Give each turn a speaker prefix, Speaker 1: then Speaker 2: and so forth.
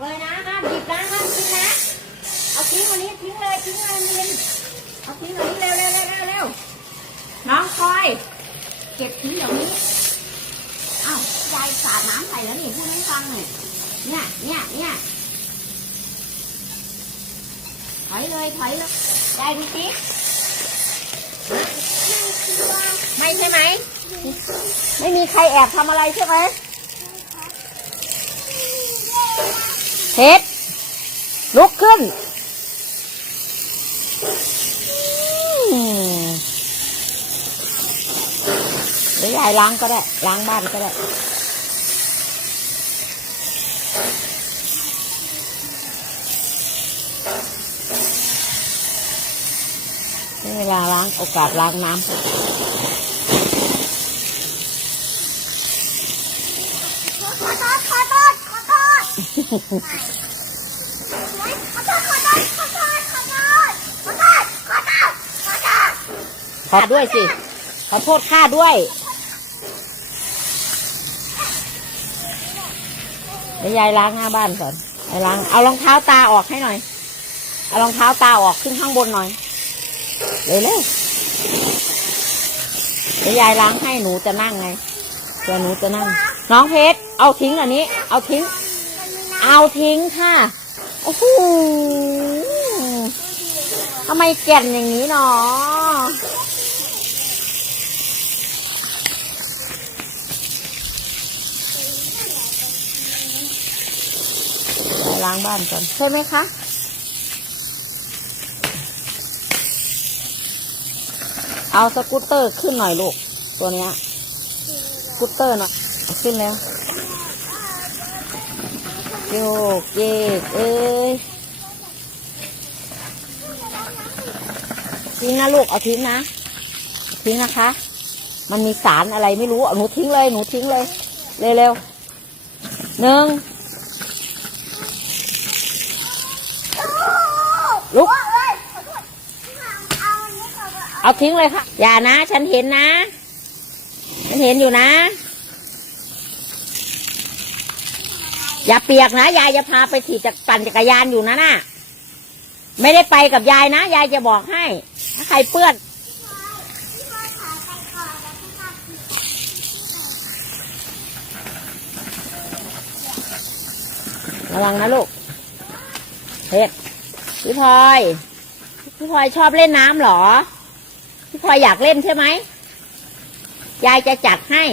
Speaker 1: เลยนะห้ามหยิบนะห้ามกินนะ เอาทิ้งวันนี้ทิ้งเลยทิ้งเลยมีนเอาทิ้งวันนี้เร็วเร็วเร็วเร็วเร็วน้องคอย เก็บทิ้งเดี๋ยวนี้อ้าวยายสาดน้ำใส่แล้วนี่พูดให้ฟังหน่อยเนี่ยเนี่ยเนี่ยถอยเลยถอยเลยยายดูสิไม่ใช่ไหม ไม่มีใครแอบทำอะไรใช่ไหม เห็ด ลุกขึ้น เดี๋ยวยายล้างก็ได้ ล้างบ้านก็ได้เวลาล้างโอกาสล้างน้ำ
Speaker 2: ขอ
Speaker 1: ด้วยสิ ขอโทษข้าด้วยยายล้างหน้าบ้านก่อนยายล้าง เอารองเท้าตาออกให้หน่อย เอารองเท้าตาออกขึ้นข้างบนหน่อย เร็วเร็วยยายล้างให้หนูจะนั่งไงเดี๋ยวหนูจะนั่ง น้องเพชร เอาทิ้งอันนี้ เอาทิ้ง เอาทิ้งค่ะ โอ้โหทำไมแก่นอย่างนี้เนาะล้างบ้านก่อน ใช่ไหมคะเอาสกูตเตอร์ขึ้นหน่อยลูก ตัวเนี้ย สกูตเตอร์หน่อยขึ้นแล้ว โยกเยกเอ้ยทิ้งนะลูกเอาทิ้งนะ ทิ้งนะคะ มันมีสารอะไรไม่รู้เอาหนูทิ้งเลยหนูทิ้งเลย เร็วๆหนึ่งลุกเอาทิ้งเลยค่ะ อย่านะ ฉันเห็นนะ ฉันเห็นอยู่นะ อย่าเปียกนะยายจะพาไปขี่จักรปั่นจักรยานอยู่นะน่ะ ไม่ได้ไปกับยายนะ ยายจะบอกให้ ถ้าใครเปื้อน ระวังนะลูกเพชรพี่พลอย พี่พลอยชอบเล่นน้ำเหรอ พี่พลอยอยากเล่นใช่ไหม ยายจะจัดให้